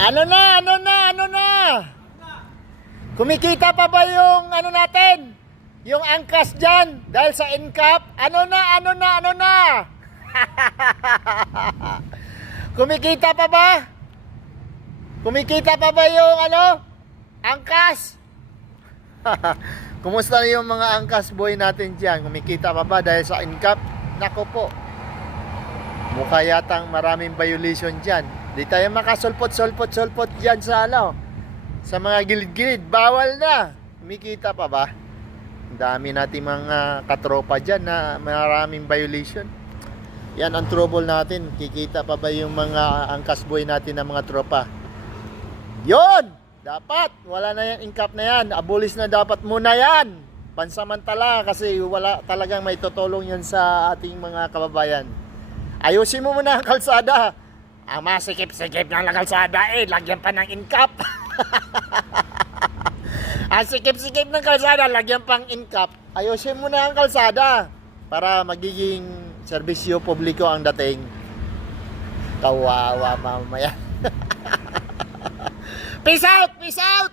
Ano na, ano na, ano na? Kumikita pa ba yung ano natin? Yung angkas dyan dahil sa NCAP? Ano na, ano na, ano na? Kumikita pa ba? Kumikita pa ba yung ano? Angkas? Kumusta yung mga angkas boy natin dyan? Kumikita pa ba dahil sa NCAP? Nako po. Mukha yatang maraming violation dyan. Di tayo makasulpot dyan sa ano, sa mga gilid-gilid. Bawal na. Kumikita pa ba? Ang dami nating mga katropa dyan na maraming violation. Yan ang trouble natin. Kikita pa ba yung mga angkas boy natin ng mga tropa? Yon! Dapat! Wala na yan, incap na yan. Abolish na dapat muna yan. Pansamantala kasi wala talagang may tutulong yan sa ating mga kababayan. Ayusin mo muna ang kalsada. Ang masikip-sikip ng kalsada lagyan pa ng incap. Ang sikip-sikip ng kalsada, lagyan pang incap. Ayusin mo na ang kalsada para magiging serbisyo publiko ang dating. Kawawa mamaya. Peace out! Peace out!